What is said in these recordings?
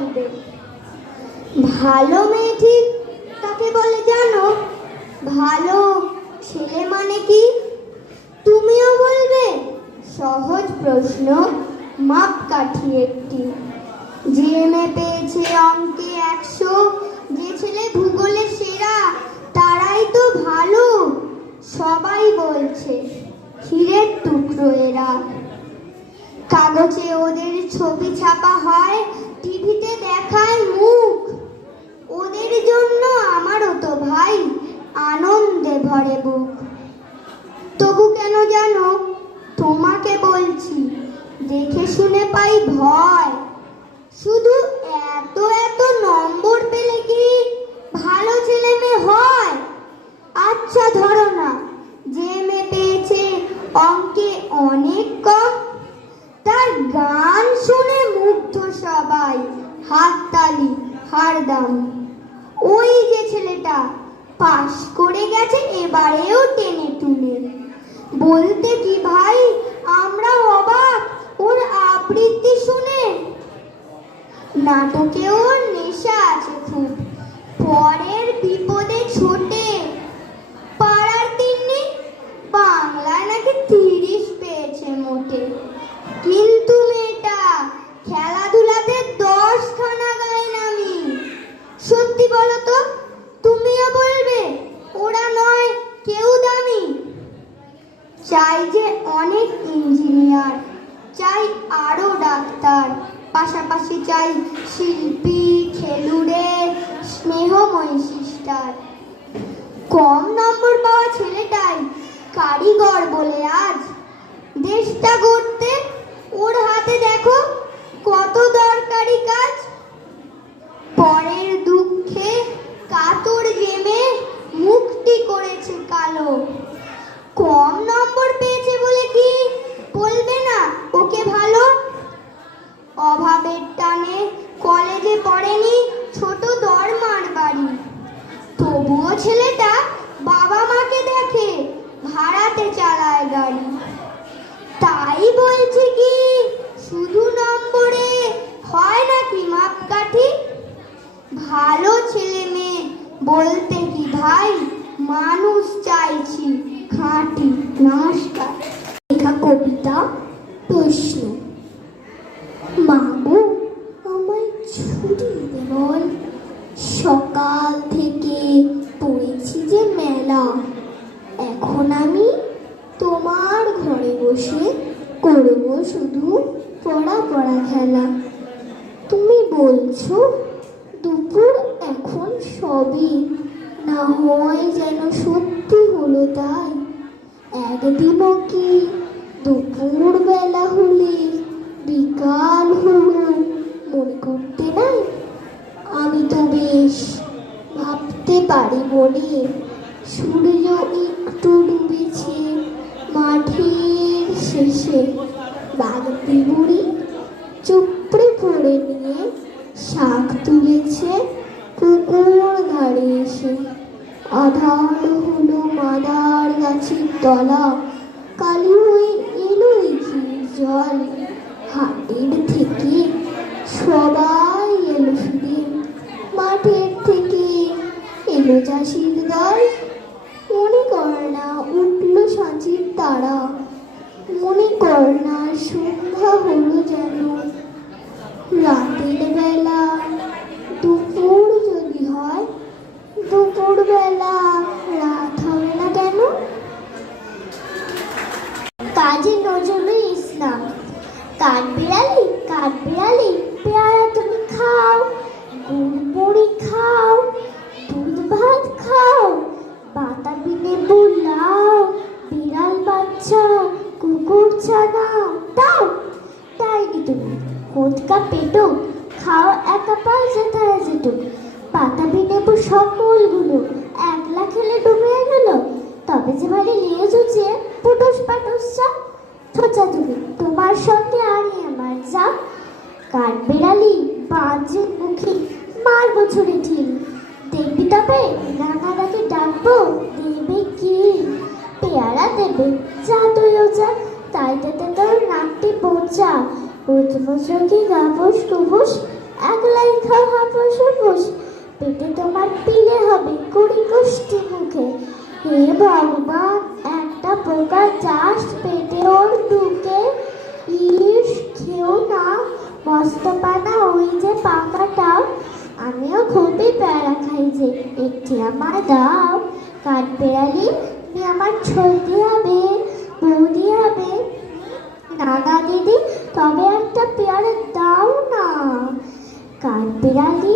বলবে। ভালো মেয়ে ঠিক কাকে বলে জানো? ভালো ছেলে মানে কি তুমিও বলবে? সহজ প্রশ্ন, মাপকাঠি একটি। যে মেয়ে পেয়েছে অঙ্কে 100, যে ছেলে ভূগোলে সেরা, তারাই তো ভালো। সবাই বলছে হীরের টুকরো এরা। কাগজে ওদের ছবি ছাপা হয়, টিভিতে দেখায় মুখ। ওদের জন্য আমারও তো ভাই আনন্দে ভরে বুক। তবু কেন জানো তোমাকে বলছি, দেখে শুনে পাই ভয়। শুধু এত এত নম্বর পেলে কি ভালো ছেলে মেয়ে হয়? আচ্ছা ধরো না, যে মেয়ে পেয়েছে অঙ্কে অনেক কম, তার গান শুনে মুগ্ধ সবাই, হাততালি হারদাম। ওই যে ছেলেটা পাশ করে গেছে এবারেও টেনে টুনে, বলতে কি ভাই আমরা অবাক ওর আবৃত্তি শুনে। নাটকে ওর নেশা আছে খুব, পরের বিপদে ছোটে। পাড়ার তিন্নি বাংলায় নাকি 30 পেয়েছে মোটে। কিন্তু মেয়েটা খেলাধুলাতে 10 খানা গায়ে নামি। সত্যি বলো তো, তুমিও বলবে ওরা নয় কেউ দামি? চাই যে অনেক ইঞ্জিনিয়ার, চাই আরো ডাক্তার, পাশাপাশি চাই শিল্পী, খেলুড়ে, স্নেহময়ী সিস্টার। কম নম্বর পাওয়া ছেলেটাই কারিগর বলে আজ দেশটা গড়তে। ওর হাতে দেখো কত দরকারি কাজ। পরের দুঃখে কাতর জেমে মুক্তি করেছে কালো। কম নম্বর পেয়েছে বলে কি বলবে না ওকে ভালো? অভাবের টানে কলেজে পড়েনি, ছোট দরমার বাড়ি, তবুও ছেলেটা বাবা মাকে দেখে, ভাড়াতে চালায় গাড়ি। তাই বলছি কি শুধু নম্বরে হয় নাকি মাপকাঠি? ভালো ছেলে মেয়ে বলতে কি ভাই মানুষ চাইছি খাঁটি। নমস্কার। লেখা কবিতা প্রশ্ন। মাগো আমায় ছুটি দে বল, সকাল থেকে পড়েছি যে মেলা। এখন আমি তোমার ঘরে বসে করব শুধু পড়া পড়া খেলা। তুমি বলছো দুপুর এখন সবই, না হয় যেন সত্যি হলো তাই। একদিনও কি দুপুর বেলা হলে বিকাল হলো মনে করতে নাই? আমি তো বেশ ভাবতে পারি মনে, সূর্য একটু ডুবেছে মাঠের শেষে। বাগদি বুড়ি চুপড়ে পড়ে নিয়ে শাক তুলেছে পুকুর ধারে এসে। আধার হলো মাদার গাছের তলা, কালি হয়ে এলো দিঘির জল। হাটের থেকে সবাই এলো ফিরে, মাঠের থেকে এলো চাষির দল। মনে কর না উঠল সাঁচির তারা, মনে কর না সন্ধ্যা হলো যেন। রাতের বেলা দুপুর যদি হয়, দুপুর বেলা রাত হবে না কেন? কাজী নজরুল ইসলাম। কাঠবিড়ালি কাঠবিড়ালি পেয়ারা তুমি খাও, গুড় মুড়ি খাও, দুধ ভাত খাও, বাতাবি লেবু লাও, বিড়াল বাচ্চা কুকুর ছানা তাও। তাই কি তুমি হোঁচকা পেটো খাও একা পায় যেথায় যেটুক। বাতাবি লেবু সকলগুলো একলা খেলে ডুবে গেল, তবে যে ভারী লেজ উঁচে পুটুস পাটুস চা। ছোচা তুমি তোমার সঙ্গে আনি আমার যা। কাঠবিড়ালি বাজে মুখী মার বছরে ঠিক, দেখবি তবে রাঙারাকে ডাকবো দেবে কি? পেয়ারা দেবে যা তুইও যা, তাই তাতে তোর নাকটি বোঝা। উঠবো চোখে গাবস কুবুস একলাই খাও হাফস হাফস, পেটে তোমার পিলে হবে কুড়ি গোষ্ঠী মুখে। হে ভগবান, একটা পোকা চাষ পেটে ওর ঢুকে, ইস খেও না, মস্ত পানা ওই যে পাকাটাও। আমিও খুবই প্যারা খাই যে, একটি আমার দাও। কাঠবেড়ালি, তুমি আমার ছলদি হবে, বৌদি হবে। নানা দিদি, তবে একটা পেয়ারা দাও না। কাঠবেড়ালি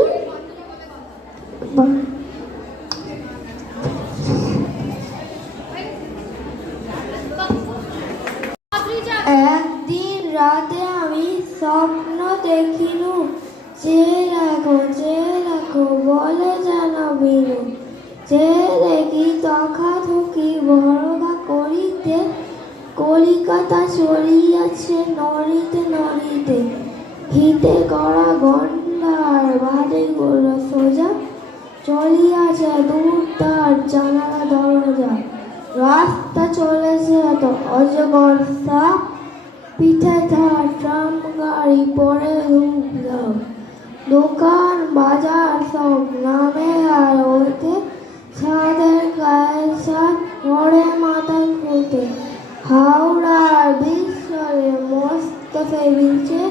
একদিন রাতে আমি স্বপ্ন দেখিনু, যে রাখো বলে জানাবিনু। যে দেখি তখাথকি বড়গা করিতে, কলিকাতা চলিয়াছে নড়িতে নড়িতে। হিতে করা গন্ডার বাদে গোল সোজা, চলিয়াছে দূর তার জানালা দরজা। রাস্তা চলেছে এত অজগর সাপ, পিঠে তার ট্রাম গাড়ি পরে ধূপধাপ। দোকান বাজার সব নামে আর ওতে, ছাদের গায়ে ছাদ মরে মাথায় খুঁতে। হাওড়ার বিশ্বরে মস্ত সে বিছে,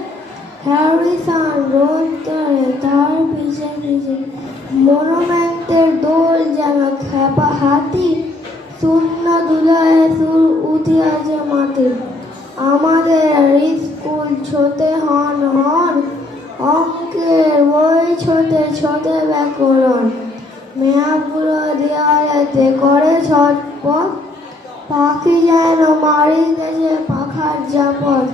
হ্যারিসান রোড ধরে তার পিছে পিছে। মনুমেন্টের দোল যেন খেপা হাতি, শূন্য দুলায় সুর উঠিয়াছে মাটি। আমাদের স্কুল ছোটে হন হন, অঙ্কের বই ছোটে ছোটে ব্যাকরণ। মেয়াগুলো দেয়ালেতে করে ছটপট, পাখি যেন মারিতেছে পাখার জাপট।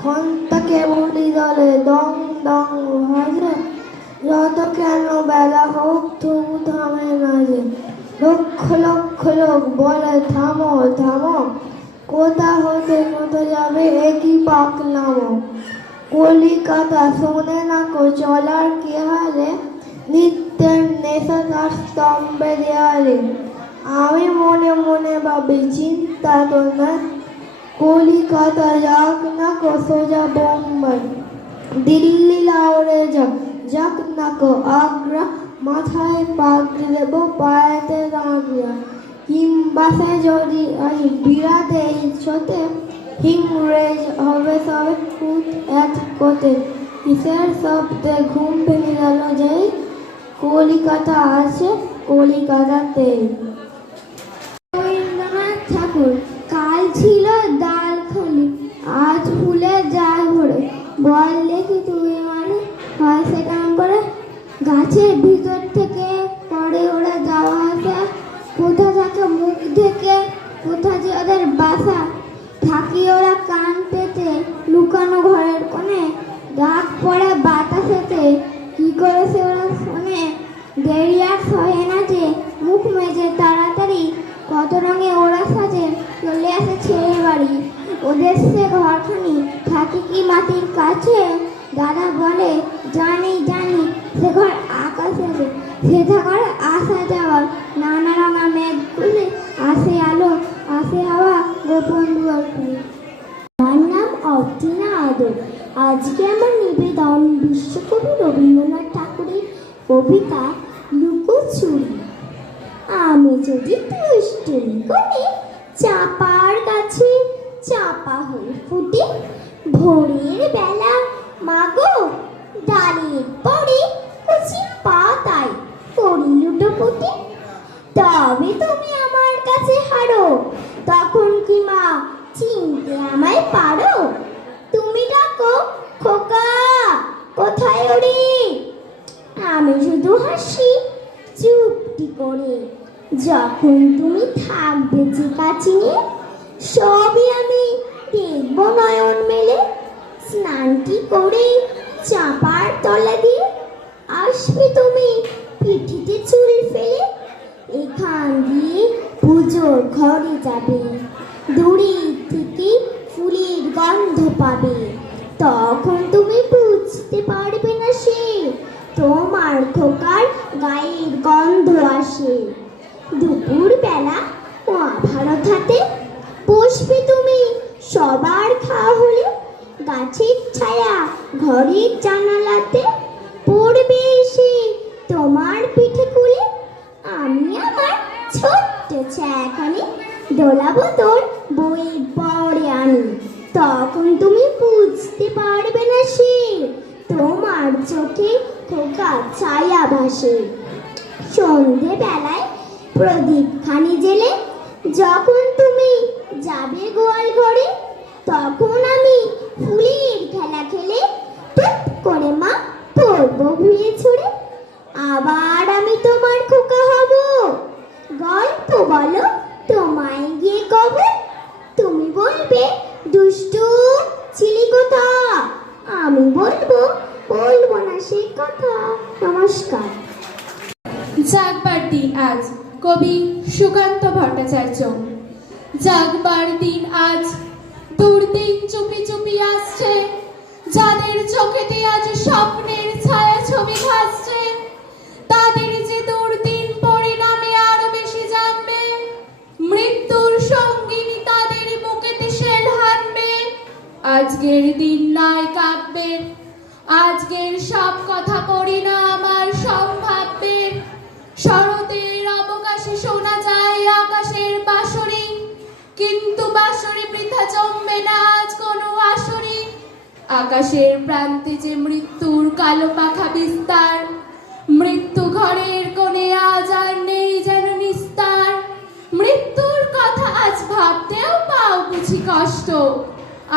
খন্তাকে বলি দলে দং দং ভাজে, যত কেন বেলা হোক তবু থামে না যে। লক্ষ লক্ষ লোক বলে থামো থামো, কোথা হতে কোথা যাবে একই পাকলামো। কলিকাতা শোনে না কো চলার কি হালে, নিত্যের নেশা তার স্তম্ভে দেয়ালে। আমি মনে মনে ভাবি চিন্তা তো না, কলিকাতা যাক না কো সোজা বোম্বাই। দিল্লি লাহোরে যাক, যাক না কো আগ্রা, মাথায় পাগড়ি দেব পায়েতে দাঁড়িয়া। কিংবা সে যদি আজ বিরাতে ইচ্ছতে, হিংরেজ হবে সবে ফুট এক কোতে। কিসের শব্দে ঘুম ভেঙে গেল যেই, কলিকাতা আছে কলিকাতাতে। রবীন্দ্রনাথ ঠাকুর। কাল ছিল ডাল খলি, আজ ফুলে জাল ভরে। বল দেখি তুমি মানে হয় সে কেমন করে? গাছের ভিতর থেকে করে ওরা যাওয়া আসা, কোথা থাকে মুখ ঢেকে, কোথা যে ওদের বাসা। থাকি ওরা কান পেতে লুকানো ঘরের কোণে, ডাক পড়ে বাতাসেতে কি করেছে ওরা শোনে। দেরি আর সহে না যে, মুখ মেজে তাড়াতাড়ি, কত রঙে ওরা সাজে চলে আসে ছেড়ে বাড়ি। ওদের সে ঘরখানি থাকে কি মাটির কাছে? দাদা বলে জানি জানি, সে ঘর আকাশে আছে। সেটা করে আসা যাওয়ার নানা রঙা মেঘ খুলে, আসে আলো আসে হাওয়া গোপন দুয়ার খুলে। আমার নাম অর্টিনা আদর। আজকে আমার নিবেদন বিশ্বকবি রবীন্দ্রনাথ ঠাকুরের কবিতা লুকোচুরি। আমি যদি দুষ্টুমি করে চাপার কাছে চাপা হয়ে ফুটে, ভোরের বেলা মাগো ডালের পরে কচি পাতায় করি লুটোপুটি। তবে তুমি আমার কাছে হারো, তখন কি মা চিনতে আমায় পারো? তুমি ডাকো খোকা কোথায় ওরে, আমি শুধু হাসি চুপটি করে। যখন তুমি থাকবে যে কাছে নিয়ে, সবই আমি দেখব নয়ন মেলে। স্নানটি করে চাপার তলা দিয়ে আসবে তুমি পিঠিতে চুল ফেলে। এখান দিয়ে পুজোর ঘরে যাবে, দূরে থেকে ফুলের গন্ধ পাবে। তখন তুমি বুঝতে পারবে না সে তোমার খোকার গায়ের গন্ধ আসে। দুপুর বেলা মহাভারত হাতে বসবে তুমি, সবার খাওয়া হলে গাছের ছায়া ঘরের জানালাতে। পড়বে এসে তোমার পিঠে কুলে, আমি আমার ছোট্ট ছ্যাখানে দোলাবো তোর বই পড়ে আনি। তখন তুমি বুঝতে পারবে না সে, তোমার চোখে খোকা ছায়া ভাসে। সন্ধে বেলায় প্রদীপ খানি জেলে যখন তুমি যাবে গোয়াল ঘরে, তখন আমি ফুলের খেলা খেলে টুপ করে মা পড়বো ঘুরে ছুড়ে। আবার আমি তোমার খোকা হব, গল্প বলো তোমায় গিয়ে কব। তুমি বলবে দুষ্টু ছিলি কোথা, আমি বলবো না সে কথা। নমস্কার। জাগবার দিন আজ, কবি সুকান্ত ভট্টাচার্য। জাগবার দিন আজ, দুর্দিন চুপি চুপি আসছে, যাদের চোখেতে আজ স্বপ্নের ছায়া ছবি ভাসছে, তাদের যে দুর্দিন পরিণামে আরো বেশি জানবে। মৃত্যুর সঙ্গিনী তাদের বুকেতে শেল হানবে। আজকের দিন নয় কাব্যের, আজকের সব কথা পড়ি না আমার সম্ভাব্যের। শরতের অবকাশে শোনা যায় আকাশের বাঁশরি, কিন্তু বাঁশরি বৃথা জমবে না আজ কোনো আসরি। আকাশের প্রান্তে যে মৃত্যুর কালো পাখা বিস্তার, মৃত্যু ঘরের কোণে আজ আর নেই যেন নিস্তার। মৃত্যুর কথা আজ ভাবতেও পাও বুঝি কষ্ট,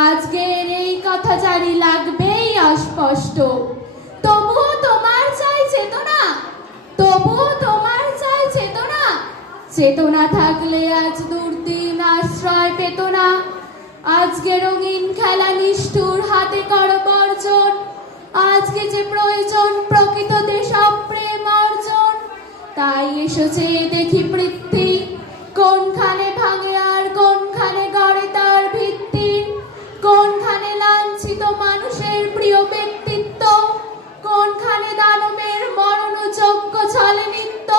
আজকের এই কথা জানি লাগবেই অস্পষ্ট। তবুও তোমার চাই চেতনা, তবুও তোমার চাই চেতনা। চেতনা থাকলে আজ দুর্দিন আশ্রয় পেত না। আজকে রঙিন খেলা নিষ্ঠুর হাতে করো বর্জন, আজকে যে প্রয়োজন প্রকৃত দেশপ্রেম অর্জন। তাই এসেছে দেখি পৃথ্বী, কোনখানে ভাঙে আর কোনখানে গড়ে তার ভিত্তি। কোনখানে লাঞ্ছিত মানুষের প্রিয় ব্যক্তিত্ব, কোনখানে দানবের মরণযোগ্য চলে নিত্য।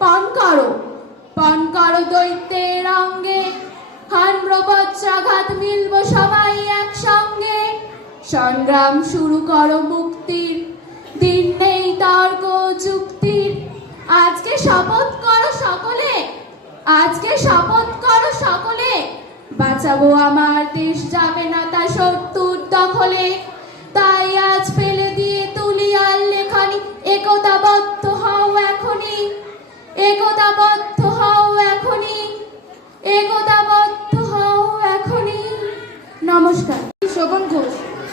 পণ করো দৈত্যের অঙ্গে, হানব বজ্রাঘাত মিলব সবাই একসঙ্গে। সংগ্রাম শুরু করো মুক্তির, দিন নেই তর্ক যুক্তির। আজকে শপথ করো সকলে, আজকে শপথ করো সকলে, বাঁচাবো আমার দেশ যাবে না তা শত্রুর দখলে। তাই আজ ফেলে দিয়ে তুলি আর লেখানি, একতাবদ্ধ হও এখনই, একতাবদ্ধ হও এখনই, একতাবদ্ধ হও এখনই। নমস্কার। শোভন ঘোষ।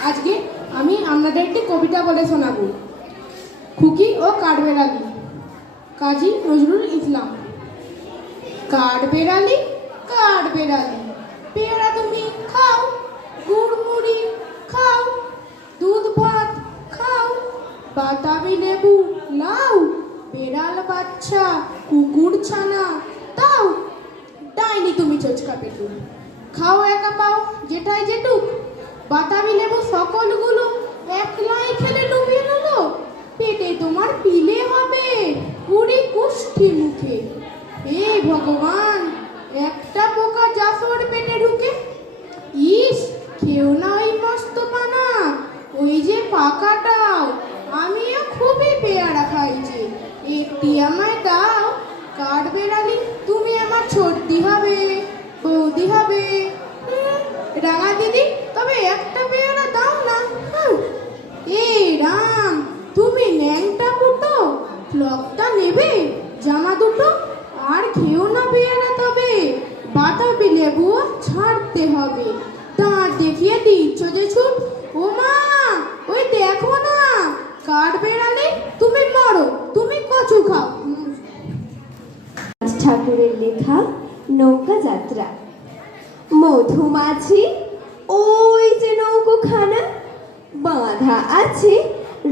আজকে আমি আপনাদের একটি কবিতা বলে শোনাবো। খুকি ও কাঠবেড়ালি, কাজী নজরুল ইসলাম। কাঠবেড়ালি কাঠবেড়ালি, পেয়ারা তুমি খাও, গুড় মুড়ি খাও, দুধ ভাত খাও, বাতাবি লেবু লাও, বেড়াল বাচ্চা কুকুর ছানা তাও। ডাইনি তুমি চোচকা পেটু, খাও একা পাও যেটাই যেটুক, বাতাবি লেবু সকলগুলো একলাই খেলে ডুবিয়ে নিল। পেটে তোমার পিলে হবে কুড়ি কুষ্ঠি মুখে। এ ভগবান, একটা পোকা জাফর পেটে ঢুকে। ইস, খেও না ওই মস্ত পানা, ওই যে পাকাটাও। আমিও খুবই পেয়ারা খাইছি, একটি আমায় দাও। কাঠবেড়ালি তুমি আমার ছোটদি হবে, বৌদি হবে। রাঙা দিদি, তবে একটা পেয়ারা দাও না। এ রাম, তুমি ন্যাংটা পুটো, ফ্লকটা নেবে জামা দুটো। আর খেও না পেয়ারা তবে, বাতাবি লেবু ছাড়তে হবে। দাঁত দেখিয়ে দিচ্ছ যে ছুট। ও মা, ওই দেখো না, কাঠবেড়ালি তুমি মরো, তুমি কচু খাও। ঠাকুরের লেখা নৌকা যাত্রা। মধুমাছি ওই যে নৌকোখানা বাঁধা আছে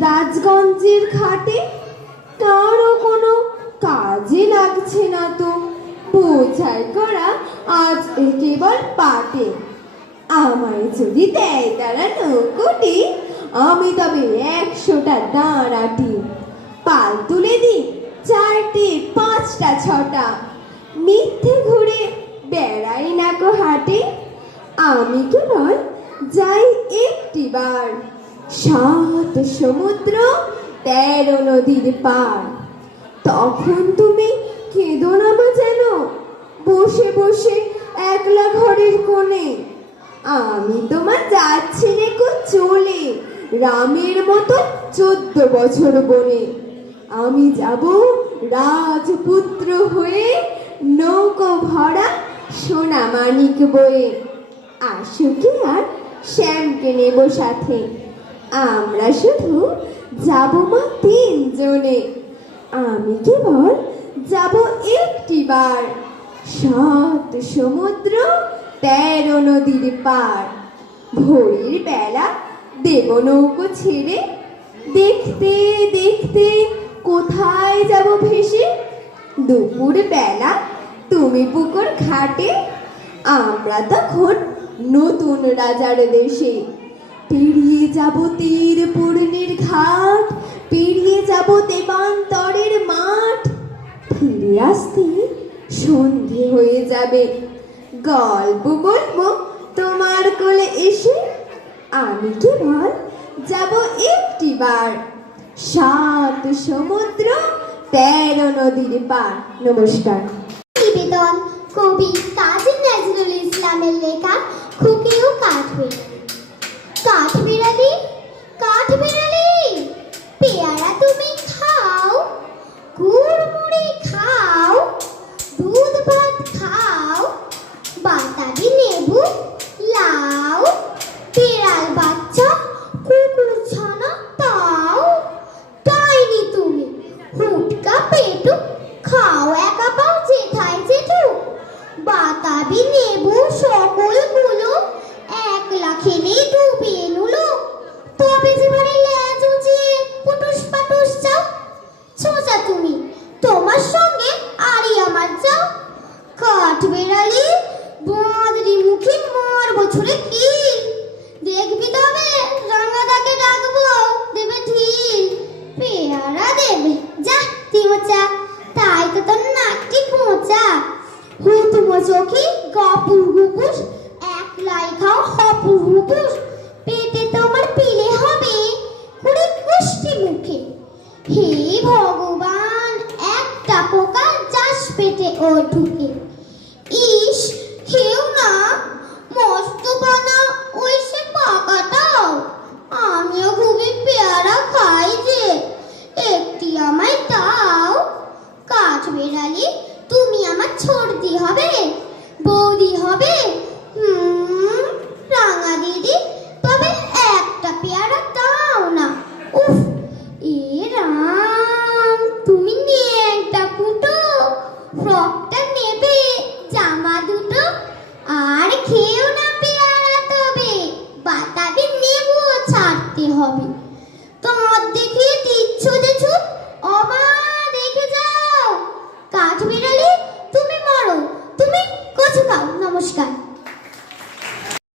রাজগঞ্জের ঘাটে, কারো কোনো কাজে লাগছে না তো, বোঝাই করা আজ কেবল পাটে। আমায় যদি দেয় তারা নৌকোটি, আমি তবে 100টা দাঁড়াটি। পাল তুলে দিই 4টে 5টা 6টা, মিথ্যে ঘুরে বেড়াই না গো হাটে। আমি কেবল যাই একটিবার, সাত সমুদ্র 13 নদীর পার। তখন তুমি কেঁদো না মা যেন, বসে বসে একলা ঘরের কোণে। আমি তোমার যাচ্ছি রেখো চলে, রামের মতো 14 বছর বনে। আমি যাব রাজপুত্র হয়ে, নৌকো ভরা সোনা মানিক বয়ে। আশুকে আর শ্যামকে নেব সাথে, আমরা শুধু যাব মা 3 জনে। আমি কেবল যাব একটিবার, 7 সমুদ্র 13 নদীর পার। ভোরের বেলা দেব নৌকো ছেড়ে, দেখতে দেখতে কোথায় যাব ভেসে। দুপুর বেলা তুমি পুকুর ঘাটে, আমরা তখন নতুন রাজার দেশে। পেরিয়ে যাব তীর পূর্ণের ঘাট, পেরিয়ে যাব দেবান্তরের মাঠ। ফিরে আসতে সন্ধে হয়ে যাবে, গল্প বলবো তোমার কোলে এসে। আমি কেবল যাব একটিবার, 7 সমুদ্র 13 নদীর পার। নমস্কার। নিবেদন কবি কাজী নজরুল ইসলামের লেখা খুকি ও কাঠবিড়ালি। কাঠবিড়ালি, কাঠবিড়ালি, পেয়ারা তুমি খাও, গুড় মুড়ি খাও, দুধ ভাত খাও, বাতাবি লেবু লাও, বিড়াল বাচ্চা কুকুর ছানা পাও। ডাইনি তুমি, হুটকা পেটু, খাও একা পাও যেথায় জেঠু। বাতাবি নেবু সকলগুলো একলা খেলেই ডুবিয়ে নুলো। তবে যে মানে লেজ উঁচিয়ে পুটুস পাটুস চাও। সোজা তুমি, তোমার সঙ্গে আরই আমার যাও। কাঠবিড়ালি, বাঁদরি মুখে মারবো ছুড়ে কি। দেখবি তবে রাঙা দাকে ডাকবো, দেবে ঠিক। পেয়ারা দেবে যা তিমোচা, তাই তো তোর নাকটি কোঁচা। হুতুমো চোখে গপুর গুপুস, একলাই খাও হপুর হুপুস। পেটে তোমার পিলে হবে কুড়ি কুষ্টি মুখে। হে ভগবান, একটা পোকা যাস পেটে ও ঢুকে। ইস, খেও না, মস্ত বানা ওই সে পাকাটাও। আমিও খুবই পেয়ারা খাই যে, একটি আমায় দাও। কাঠবিড়ালি, তুমি আমার ছোটদি হবে, বৌদি হবে। রাঙা দিদি, তবে একটা পেয়ারা দাও না। উফ, এ রাম, তুমি ন্যাংটা ফুটো। ফ্রকটা নেবে, জামা দুটো, আর খেও না পেয়ারা তবে বাতাবি নেবু ছাড়তে হবে। কাঁদতে